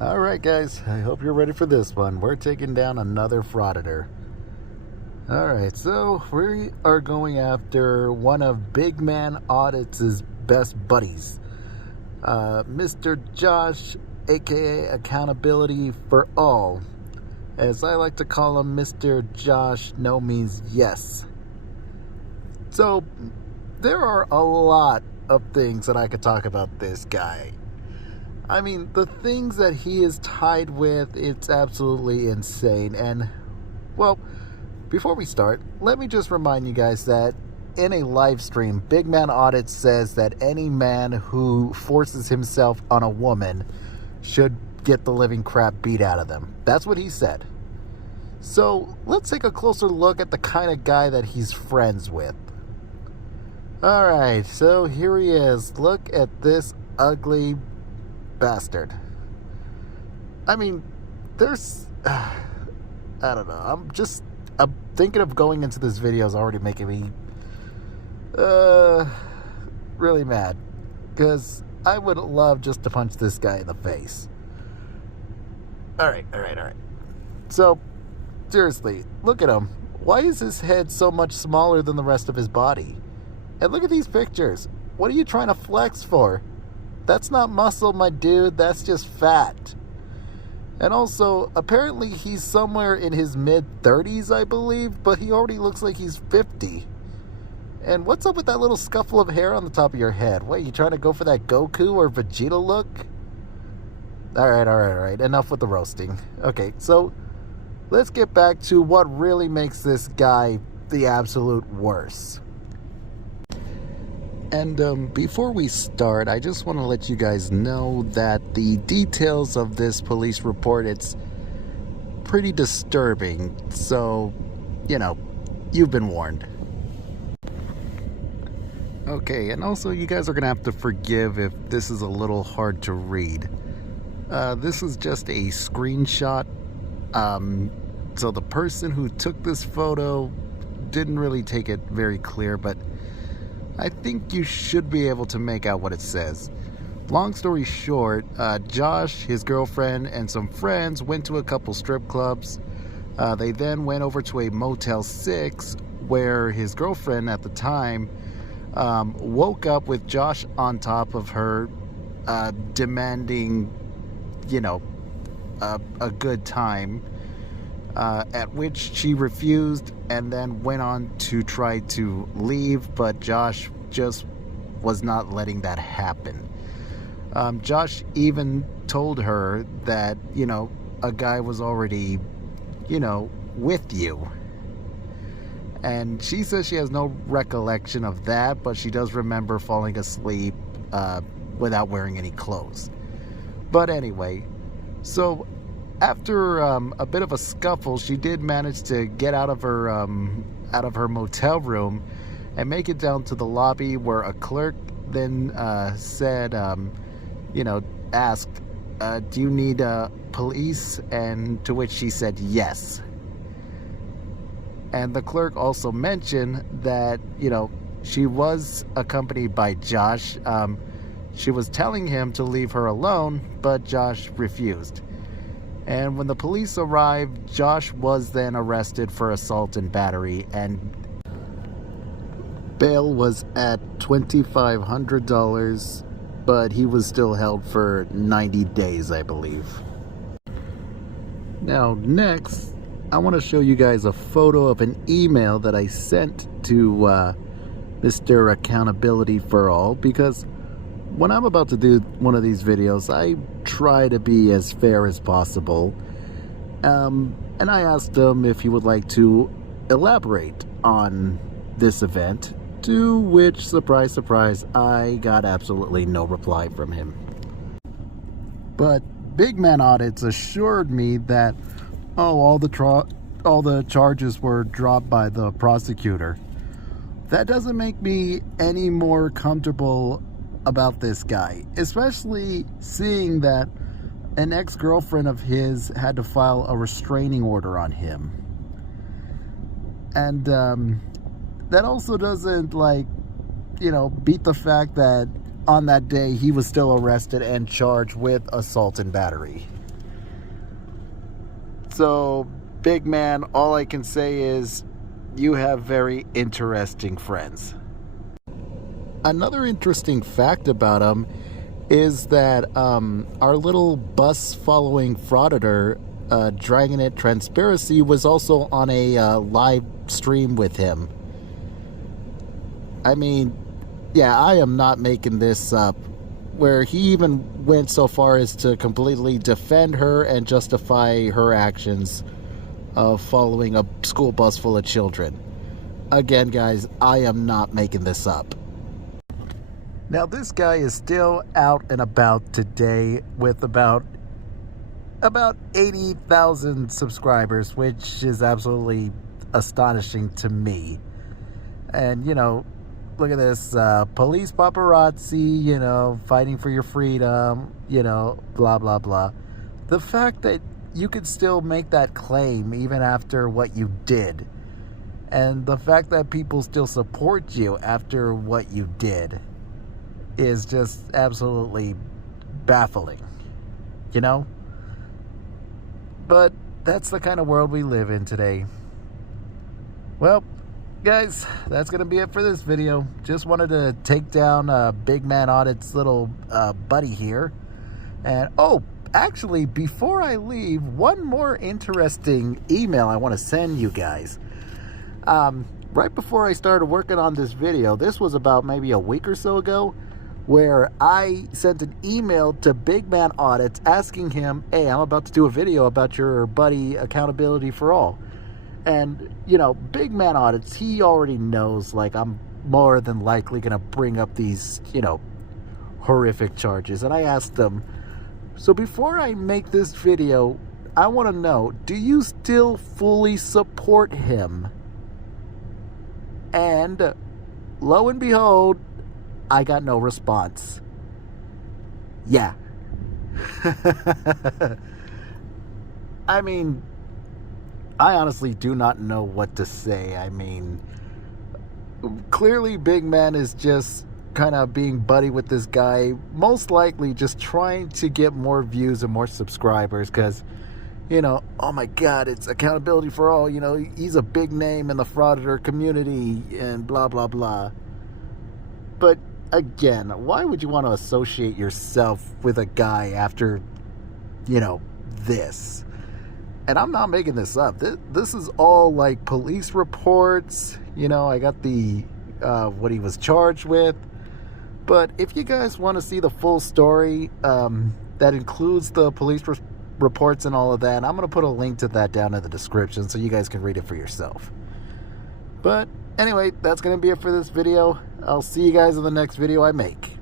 Alright guys, I hope you're ready for this one. We're taking down another frauditor. Alright, so we are going after one of Big Man Audits' best buddies. Mr. Josh, aka Accountability for All. As I like to call him, Mr. Josh No means yes. So, there are a lot of things that I could talk about this guy. I mean, the things that he is tied with, it's absolutely insane. And, well, before we start, let me just remind you guys that in a live stream, Big Man Audits says that any man who forces himself on a woman should get the living crap beat out of them. That's what he said. So, let's take a closer look at the kind of guy that he's friends with. Alright, so here he is. Look at this ugly bastard. I mean, there's I don't know, I'm thinking of going into this video is already making me really mad, because I would love just to punch this guy in the face. Alright. So seriously, look at him. Why is his head so much smaller than the rest of his body? And look at these pictures. What are you trying to flex for? That's not muscle, my dude. That's just fat. And also, apparently he's somewhere in his mid-30s, I believe, but he already looks like he's 50. And what's up with that little scuffle of hair on the top of your head? What, you trying to go for that Goku or Vegeta look? Alright. Enough with the roasting. Okay, so let's get back to what really makes this guy the absolute worst. And before we start, I just want to let you guys know that the details of this police report, it's pretty disturbing. So, you know, you've been warned. Okay, and also you guys are going to have to forgive if this is a little hard to read. This is just a screenshot. So the person who took this photo didn't really take it very clear, but I think you should be able to make out what it says. Long story short, Josh, his girlfriend, and some friends went to a couple strip clubs. They then went over to a Motel 6 where his girlfriend at the time woke up with Josh on top of her, demanding, you know, a good time, at which she refused and then went on to try to leave, but Josh just was not letting that happen. Josh even told her that, you know, a guy was already, you know, with you. And she says she has no recollection of that, but she does remember falling asleep without wearing any clothes. But anyway, so after a bit of a scuffle, she did manage to get out of her motel room and make it down to the lobby, where a clerk then said, you know, asked, do you need police? And to which she said yes. And the clerk also mentioned that, you know, she was accompanied by Josh. She was telling him to leave her alone, but Josh refused. And when the police arrived, Josh was then arrested for assault and battery, and bail was at $2,500, but he was still held for 90 days, I believe. Now, next, I want to show you guys a photo of an email that I sent to Mr. Accountability for All, because when I'm about to do one of these videos, I try to be as fair as possible. And I asked him if he would like to elaborate on this event, to which, surprise, surprise, I got absolutely no reply from him. But Big Man Audits assured me that, all the charges were dropped by the prosecutor. That doesn't make me any more comfortable about this guy, especially seeing that an ex-girlfriend of his had to file a restraining order on him. And that also doesn't, like, you know, beat the fact that on that day he was still arrested and charged with assault and battery. So, big man, all I can say is you have very interesting friends. Another interesting fact about him is that our little bus following frauditor, Dragon It Transparency, was also on a live stream with him. I mean, yeah, I am not making this up, where he even went so far as to completely defend her and justify her actions of following a school bus full of children. Again, guys, I am not making this up. Now, this guy is still out and about today with about 80,000 subscribers, which is absolutely astonishing to me. And, you know, look at this, police paparazzi, you know, fighting for your freedom, you know, blah, blah, blah. The fact that you could still make that claim even after what you did, and the fact that people still support you after what you did, is just absolutely baffling, you know? But that's the kind of world we live in today. Well, guys, that's going to be it for this video. Just wanted to take down Big Man Audit's little buddy here. And, oh, actually, before I leave, one more interesting email I want to send you guys. Right before I started working on this video, this was about maybe a week or so ago, where I sent an email to Big Man Audits asking him, hey, I'm about to do a video about your buddy Accountability for All. And, you know, Big Man Audits, he already knows, like, I'm more than likely going to bring up these, you know, horrific charges. And I asked him, so before I make this video, I want to know, do you still fully support him? And lo and behold, I got no response. Yeah. I mean, I honestly do not know what to say. I mean, clearly Big Man is just kind of being buddy with this guy, most likely just trying to get more views and more subscribers, because, you know, oh my God, it's Accountability for All, you know, he's a big name in the frauditor community and blah, blah, blah. But again, why would you want to associate yourself with a guy after, you know, this? And I'm not making this up. This is all like police reports. You know, I got the what he was charged with. But if you guys want to see the full story, that includes the police reports and all of that, I'm going to put a link to that down in the description so you guys can read it for yourself. But anyway, that's going to be it for this video. I'll see you guys in the next video I make.